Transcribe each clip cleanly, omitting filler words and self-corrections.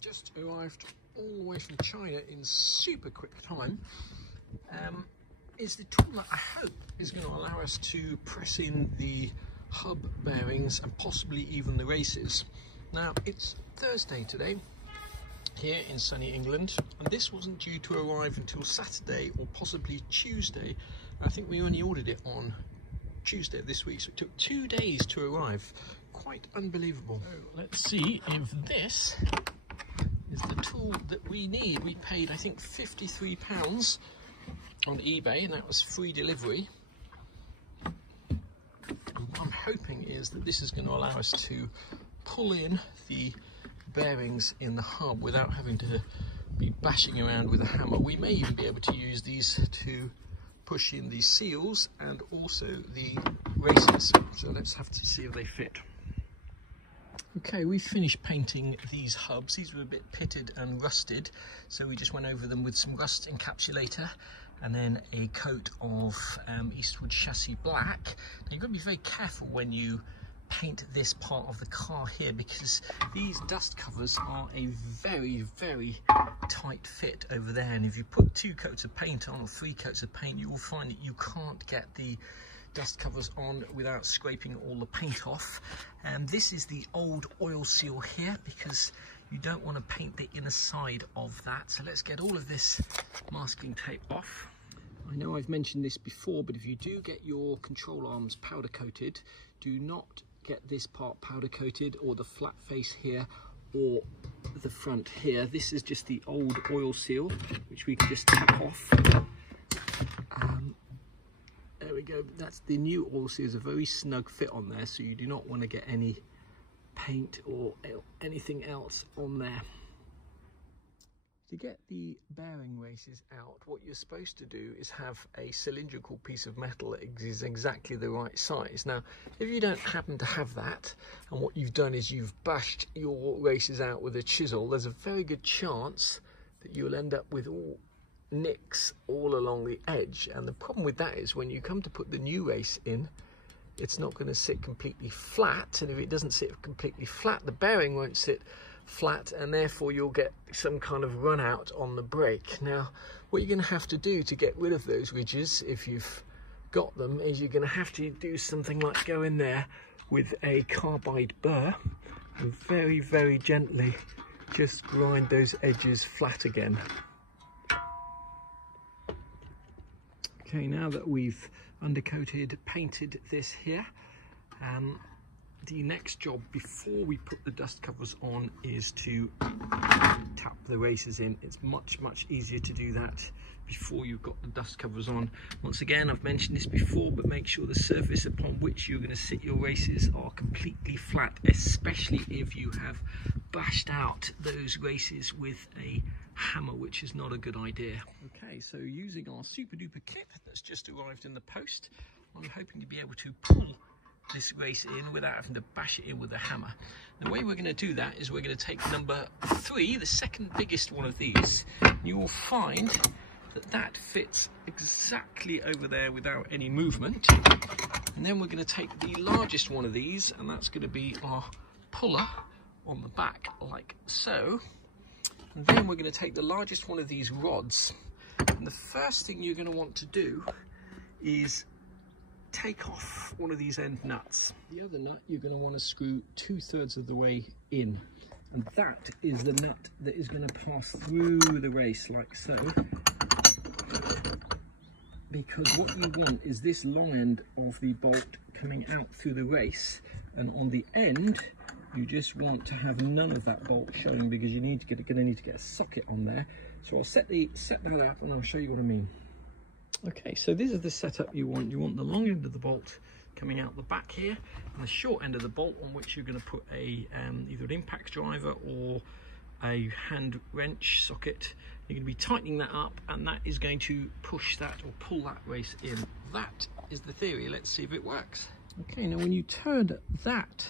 just arrived all the way from China in super quick time, is the tool that I hope is going to allow us to press in the hub bearings and possibly even the races. Now, it's Thursday today here in sunny England, and this wasn't due to arrive until Saturday or possibly Tuesday. I think we only ordered it on Tuesday of this week, so it took 2 days to arrive. Quite unbelievable. So let's see if this is the tool that we need. We paid, I think, £53 on eBay, and that was free delivery. And what I'm hoping is that this is going to allow us to pull in the bearings in the hub without having to be bashing around with a hammer. We may even be able to use these to push in the seals and also the races. So let's have to see if they fit. Okay, we finished painting these hubs. These were a bit pitted and rusted, so we just went over them with some rust encapsulator and then a coat of Eastwood chassis black. Now you've got to be very careful when you paint this part of the car here, because these dust covers are a very, very tight fit over there, and if you put 2 coats of paint on or 3 coats of paint, you will find that you can't get the dust covers on without scraping all the paint off. This is the old oil seal here, because you don't want to paint the inner side of that. So let's get all of this masking tape off. I know I've mentioned this before, but if you do get your control arms powder coated, do not get this part powder coated, or the flat face here, or the front here. This is just the old oil seal, which we can just tap off. There we go. That's the new oil seal. Is a very snug fit on there, so you do not want to get any paint or anything else on there. To get the bearing races out, what you're supposed to do is have a cylindrical piece of metal that is exactly the right size. Now, if you don't happen to have that, and what you've done is you've bashed your races out with a chisel, there's a very good chance that you'll end up with all nicks all along the edge. And the problem with that is when you come to put the new race in, it's not going to sit completely flat, and if it doesn't sit completely flat, the bearing won't sit flat, and therefore you'll get some kind of run out on the brake. Now, what you're going to have to do to get rid of those ridges, if you've got them, is you're going to have to do something like go in there with a carbide burr and very, very gently just grind those edges flat again. Okay, now that we've undercoated, painted this here, the next job before we put the dust covers on is to tap the races in. It's much, much easier to do that before you've got the dust covers on. Once again, I've mentioned this before, but make sure the surface upon which you're going to sit your races are completely flat, especially if you have bashed out those races with a hammer, which is not a good idea. Okay, so using our super duper kit that's just arrived in the post, I'm hoping to be able to pull this race in without having to bash it in with a hammer. The way we're going to do that is we're going to take number 3, the second biggest one of these. You will find that that fits exactly over there without any movement. And then we're going to take the largest one of these, and that's going to be our puller on the back, like so. And then we're going to take the largest one of these rods, and the first thing you're going to want to do is take off one of these end nuts. The other nut you're going to want to screw 2/3 of the way in, and that is the nut that is going to pass through the race like so, because what you want is this long end of the bolt coming out through the race, and on the end you just want to have none of that bolt showing, because you need to going to need to get a socket on there. So I'll set that up and I'll show you what I mean. Okay, so this is the setup you want. You want the long end of the bolt coming out the back here, and the short end of the bolt on which you're going to put a either an impact driver or a hand wrench socket. You're going to be tightening that up, and that is going to push that or pull that race in. That is the theory. Let's see if it works. Okay, now when you turn that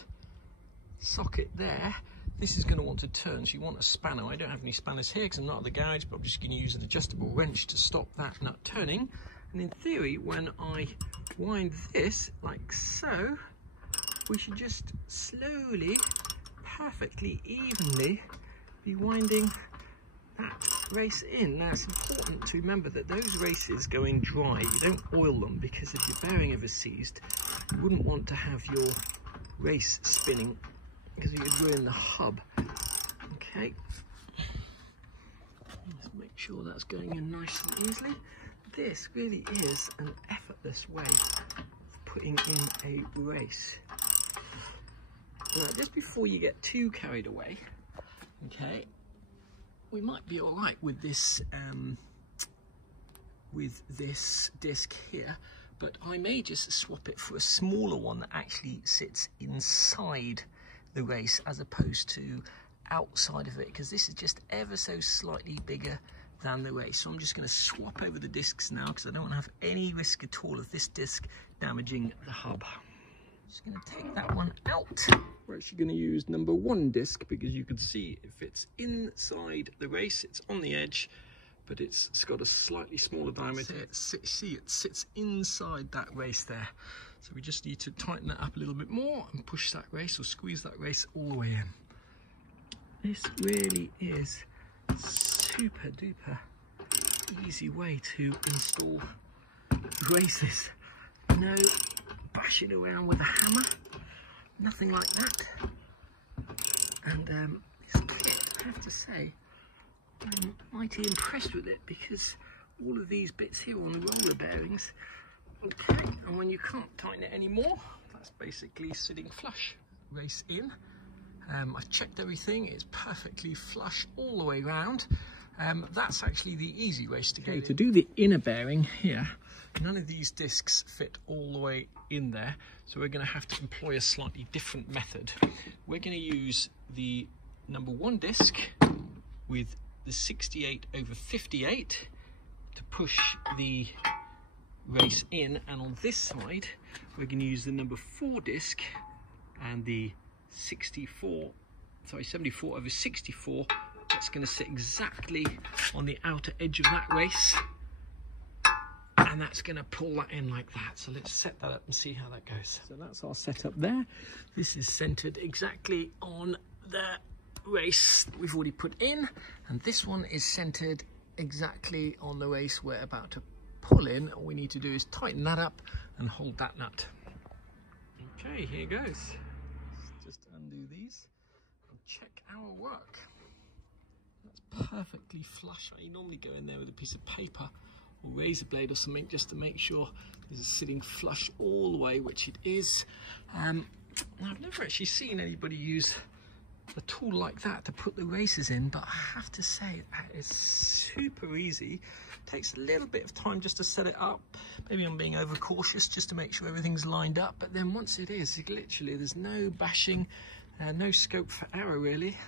socket there, this is going to want to turn, so you want a spanner. I don't have any spanners here because I'm not at the garage, but I'm just going to use an adjustable wrench to stop that nut turning. And in theory, when I wind this like so, we should just slowly, perfectly, evenly be winding that race in. Now it's important to remember that those races go in dry. You don't oil them, because if your bearing ever seized, you wouldn't want to have your race spinning because it would ruin the hub. Okay, let's make sure that's going in nice and easily. This really is an effortless way of putting in a race. Now, just before you get too carried away, okay, we might be all right with this disc here, but I may just swap it for a smaller one that actually sits inside the race as opposed to outside of it, because this is just ever so slightly bigger than the race. So I'm just going to swap over the discs now, because I don't want to have any risk at all of this disc damaging the hub. Just going to take that one out. We're actually going to use number 1 disc, because you can see it fits inside the race. It's on the edge, but it's got a slightly smaller diameter. See, it sits inside that race there. So we just need to tighten that up a little bit more and push that race, or squeeze that race all the way in. This really is super duper easy way to install races. No bashing around with a hammer, nothing like that. And this kit, I have to say, I'm mighty impressed with it, because all of these bits here on the roller bearings, okay, and when you can't tighten it anymore, that's basically sitting flush. Race in. I've checked everything, it's perfectly flush all the way around. That's actually the easy race to get in. To do the inner bearing here, none of these discs fit all the way in there, so we're going to have to employ a slightly different method. We're going to use the number 1 disc with the 68/58 to push the race in, and on this side we're going to use the number 4 disc and the 74/64. That's going to sit exactly on the outer edge of that race, and that's going to pull that in like that. So let's set that up and see how that goes. So that's our setup there. This is centered exactly on the race that we've already put in, and this one is centered exactly on the race we're about to pull in. All we need to do is tighten that up and hold that nut. Okay, here goes. Let's just undo these and check our work. That's perfectly flush. I normally go in there with a piece of paper or razor blade or something just to make sure this is sitting flush all the way, which it is. I've never actually seen anybody use a tool like that to put the races in, but I have to say that is super easy. Takes a little bit of time just to set it up. Maybe I'm being overcautious just to make sure everything's lined up, but then once it is, literally there's no bashing, no scope for error really.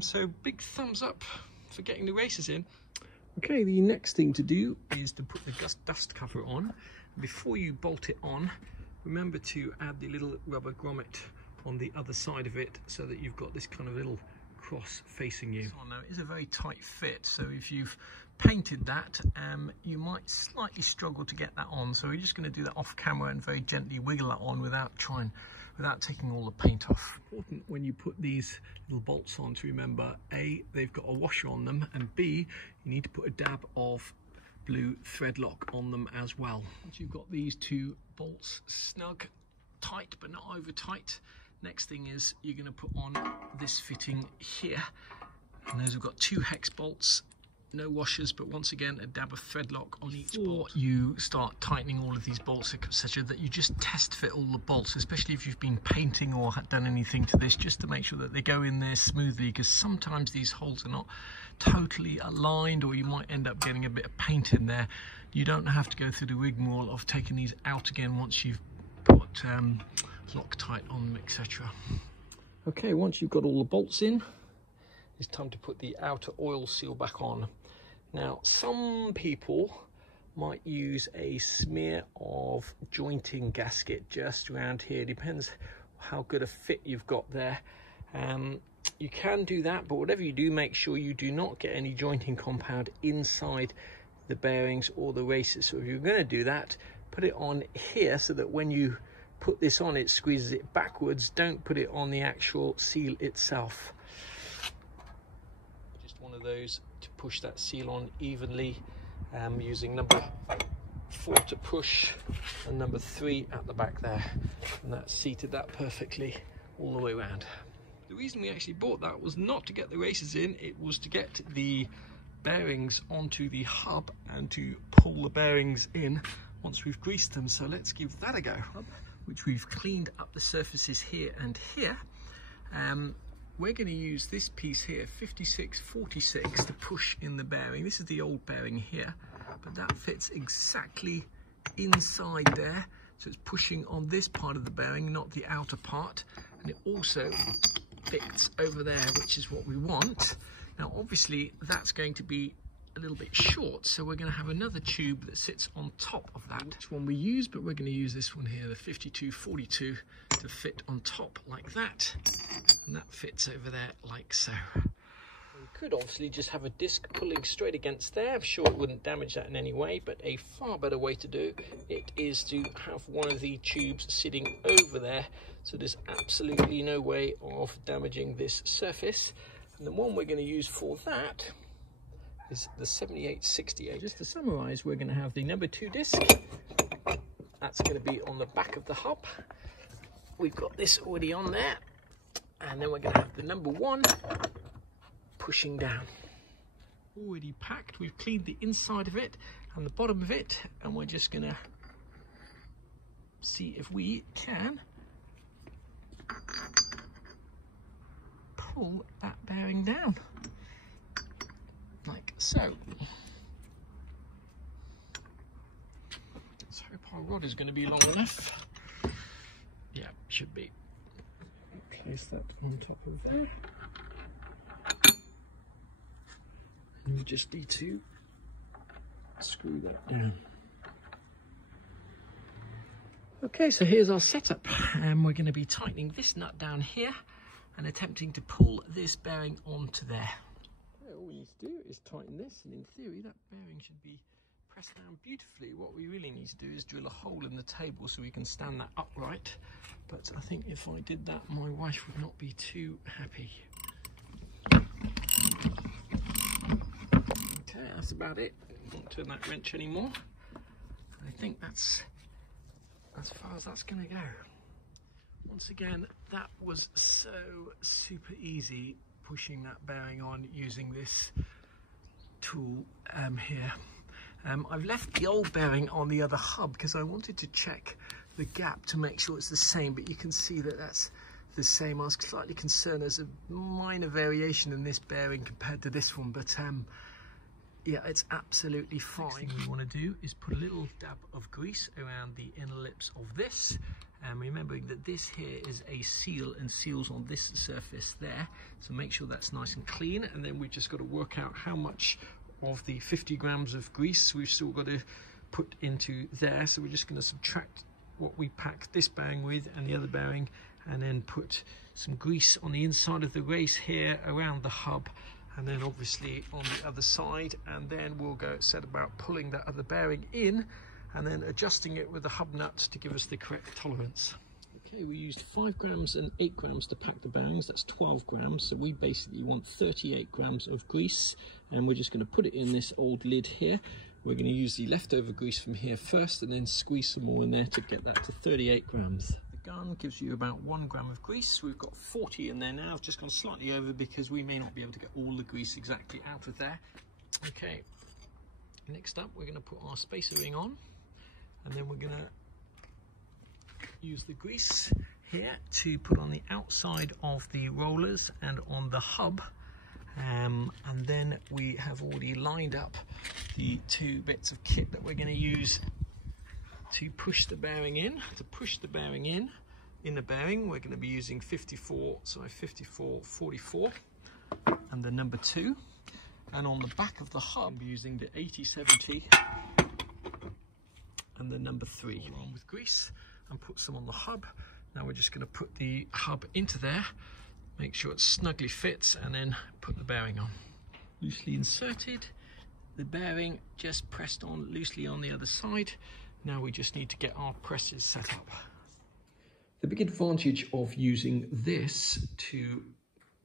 So big thumbs up for getting the races in. Okay, the next thing to do is to put the dust cover on. Before you bolt it on, remember to add the little rubber grommet on the other side of it, so that you've got this kind of little cross facing you. Now it is a very tight fit, so if you've painted that, you might slightly struggle to get that on. So we're just going to do that off camera and very gently wiggle that on without taking all the paint off. Important when you put these little bolts on to remember, A, they've got a washer on them, and B, you need to put a dab of blue thread lock on them as well. Once you've got these 2 bolts snug, tight but not over tight, next thing is you're going to put on this fitting here, and those have got 2 hex bolts, no washers, but once again a dab of thread lock on each bolt. You start tightening all of these bolts such that you just test fit all the bolts, especially if you've been painting or done anything to this, just to make sure that they go in there smoothly, because sometimes these holes are not totally aligned, or you might end up getting a bit of paint in there. You don't have to go through the rigmarole of taking these out again once you've put Loctite on them, etc. Okay, once you've got all the bolts in, it's time to put the outer oil seal back on. Now, some people might use a smear of jointing gasket just around here. Depends how good a fit you've got there. You can do that, but whatever you do, make sure you do not get any jointing compound inside the bearings or the races. So if you're going to do that, put it on here so that when you put this on, it squeezes it backwards. Don't put it on the actual seal itself. one of those to push that seal on evenly, using number 4 to push and number 3 at the back there, and that seated that perfectly all the way around. The reason we actually bought that was not to get the races in, it was to get the bearings onto the hub and to pull the bearings in once we've greased them. So let's give that a go. Which we've cleaned up the surfaces here and here. We're going to use this piece here, 5646, to push in the bearing. This is the old bearing here, but that fits exactly inside there. So it's pushing on this part of the bearing, not the outer part. And it also fits over there, which is what we want. Now, obviously, that's going to be a little bit short, so we're going to have another tube that sits on top of that. Which one we use, but we're going to use this one here, the 5242, to fit on top like that, and that fits over there like so. We could obviously just have a disc pulling straight against there. I'm sure it wouldn't damage that in any way, but a far better way to do it is to have one of the tubes sitting over there, so there's absolutely no way of damaging this surface. And the one we're going to use for that is the 7868. Just to summarize, we're going to have the number 2 disc. That's going to be on the back of the hub. We've got this already on there. And then we're going to have the number 1 pushing down. Already packed. We've cleaned the inside of it and the bottom of it. And we're just going to see if we can pull that bearing down. Like so. Let's hope our rod is going to be long enough. Yeah, should be. Place that on top of there. And we just need to screw that down. Okay, so here's our setup. And we're going to be tightening this nut down here and attempting to pull this bearing onto there. All we need to do is tighten this, and in theory that bearing should be pressed down beautifully. What we really need to do is drill a hole in the table so we can stand that upright, but I think if I did that my wife would not be too happy. Okay, that's about it. I won't turn that wrench anymore. I think that's as far as that's going to go. Once again, that was so super easy, pushing that bearing on using this tool here. I've left the old bearing on the other hub because I wanted to check the gap to make sure it's the same, but you can see that that's the same. I was slightly concerned there's a minor variation in this bearing compared to this one, but yeah, it's absolutely fine. Next thing we want to do is put a little dab of grease around the inner lips of this. Remembering that this here is a seal and seals on this surface there, so make sure that's nice and clean. And then we've just got to work out how much of the 50 grams of grease we've still got to put into there. So we're just going to subtract what we packed this bearing with and the other bearing, and then put some grease on the inside of the race here around the hub, and then obviously on the other side, and then we'll go set about pulling that other bearing in and then adjusting it with the hub nuts to give us the correct tolerance. Okay, we used 5 grams and 8 grams to pack the bearings. That's 12 grams, so we basically want 38 grams of grease, and we're just going to put it in this old lid here. We're going to use the leftover grease from here first and then squeeze some more in there to get that to 38 grams. The gun gives you about 1 gram of grease. We've got 40 in there now. I've just gone slightly over because we may not be able to get all the grease exactly out of there. Okay, next up we're going to put our spacer ring on, and then we're going to use the grease here to put on the outside of the rollers and on the hub, and then we have already lined up the 2 bits of kit that we're going to use to push the bearing in. To push the bearing in the bearing, we're going to be using 5444 and the number 2, and on the back of the hub using the 8070 and the number 3, along with grease, and put some on the hub. Now we're just going to put the hub into there, make sure it snugly fits, and then put the bearing on. Loosely inserted, the bearing just pressed on loosely on the other side. Now we just need to get our presses set up. The big advantage of using this to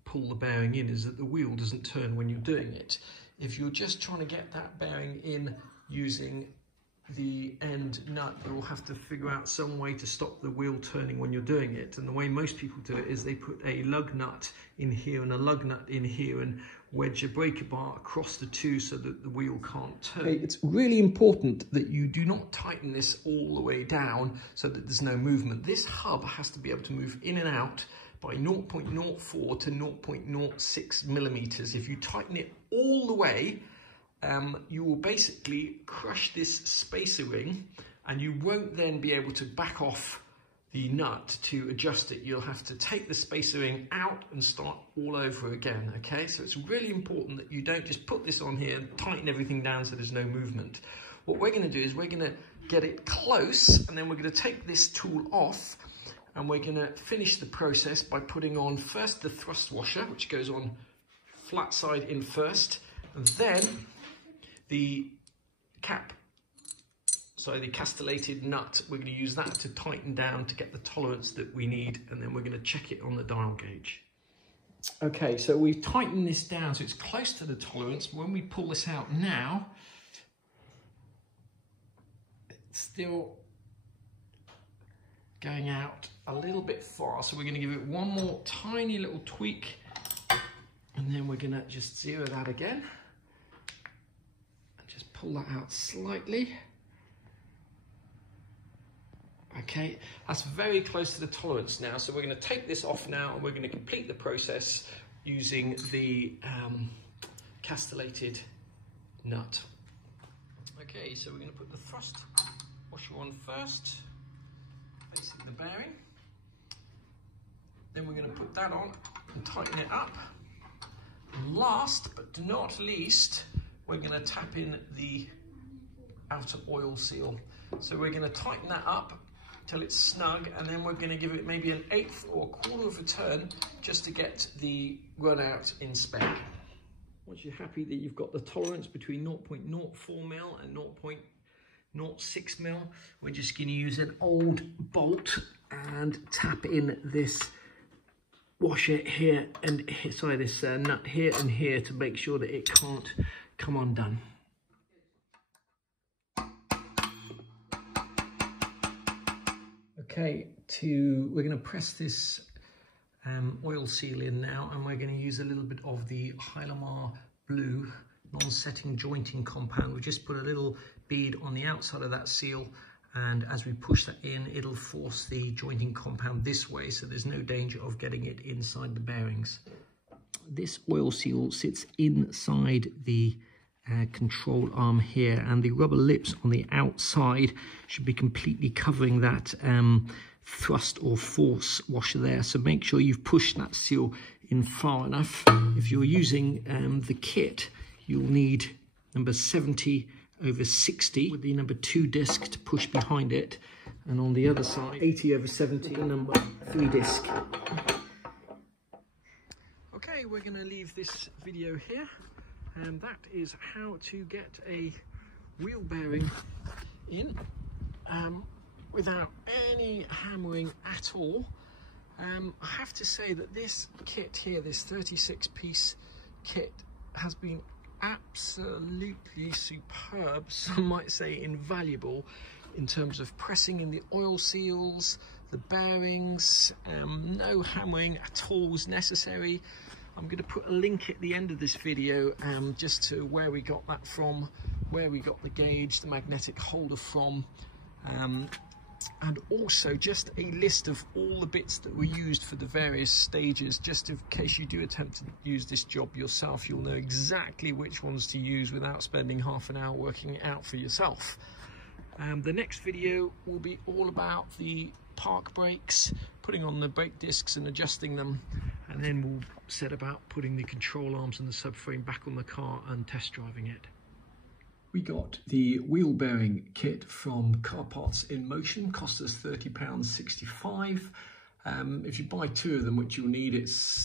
pull the bearing in is that the wheel doesn't turn when you're doing it. If you're just trying to get that bearing in using the end nut, you'll have to figure out some way to stop the wheel turning when you're doing it. And the way most people do it is they put a lug nut in here and a lug nut in here and wedge a breaker bar across the two so that the wheel can't turn. Okay, it's really important that you do not tighten this all the way down so that there's no movement. This hub has to be able to move in and out by 0.04 to 0.06 millimeters. If you tighten it all the way, you will basically crush this spacer ring, and you won't then be able to back off the nut to adjust it. You'll have to take the spacer ring out and start all over again, okay? So it's really important that you don't just put this on here and tighten everything down so there's no movement. What we're gonna do is we're gonna get it close, and then we're gonna take this tool off, and we're gonna finish the process by putting on first the thrust washer, which goes on flat side in first, and then the the castellated nut. We're going to use that to tighten down to get the tolerance that we need, and then we're going to check it on the dial gauge. Okay, so we've tightened this down so it's close to the tolerance. When we pull this out now, it's still going out a little bit far, so we're going to give it one more tiny little tweak, and then we're going to just zero that again. Pull that out slightly. Okay, that's very close to the tolerance now. So we're going to take this off now, and we're going to complete the process using the castellated nut. Okay, so we're going to put the thrust washer on first, facing the bearing. Then we're going to put that on and tighten it up. And last but not least, we're going to tap in the outer oil seal. So we're going to tighten that up till it's snug, and then we're going to give it maybe an 1/8 or 1/4 of a turn just to get the run out in spec. Once you're happy that you've got the tolerance between 0.04 mil and 0.06 mil, we're just going to use an old bolt and tap in this washer here and here, sorry, this nut here and here to make sure that it can't come undone. Okay, we're going to press this oil seal in now, and we're going to use a little bit of the Hylamar Blue non-setting jointing compound. We just put a little bead on the outside of that seal, and as we push that in, it'll force the jointing compound this way, so there's no danger of getting it inside the bearings. This oil seal sits inside the control arm here, and the rubber lips on the outside should be completely covering that thrust or force washer there. So make sure you've pushed that seal in far enough. If you're using the kit, you'll need number 70/60 with the number 2 disc to push behind it, and on the other side 80/70 number 3 disc. Okay, we're going to leave this video here, and that is how to get a wheel bearing in without any hammering at all. I have to say that this kit here, this 36-piece kit, has been absolutely superb. Some might say invaluable in terms of pressing in the oil seals, the bearings. No hammering at all was necessary. I'm going to put a link at the end of this video just to where we got that from, where we got the gauge, the magnetic holder from, and also just a list of all the bits that were used for the various stages, just in case you do attempt to use this job yourself, you'll know exactly which ones to use without spending half an hour working it out for yourself. The next video will be all about the park brakes, putting on the brake discs and adjusting them, and then we'll set about putting the control arms and the subframe back on the car and test driving it. We got the wheel bearing kit from Car Parts in Motion, cost us £30.65. If you buy 2 of them, which you'll need,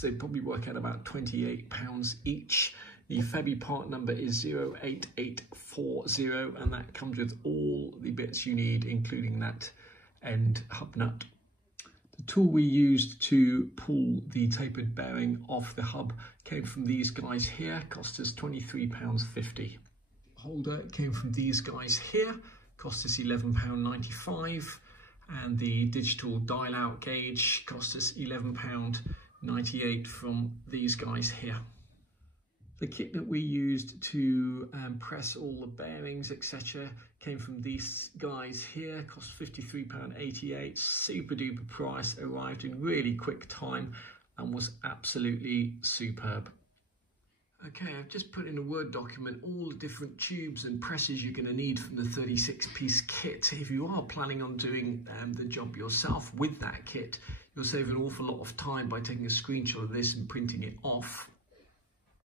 they probably work out about £28 each. The Fabi part number is 08840, and that comes with all the bits you need, including that end hub nut. The tool we used to pull the tapered bearing off the hub came from these guys here, cost us £23.50. Holder came from these guys here, cost us £11.95, and the digital dial-out gauge cost us £11.98 from these guys here. The kit that we used to press all the bearings, etc., came from these guys here, cost £53.88, super duper price, arrived in really quick time and was absolutely superb. Okay, I've just put in a Word document all the different tubes and presses you're going to need from the 36-piece kit. If you are planning on doing the job yourself with that kit, you'll save an awful lot of time by taking a screenshot of this and printing it off.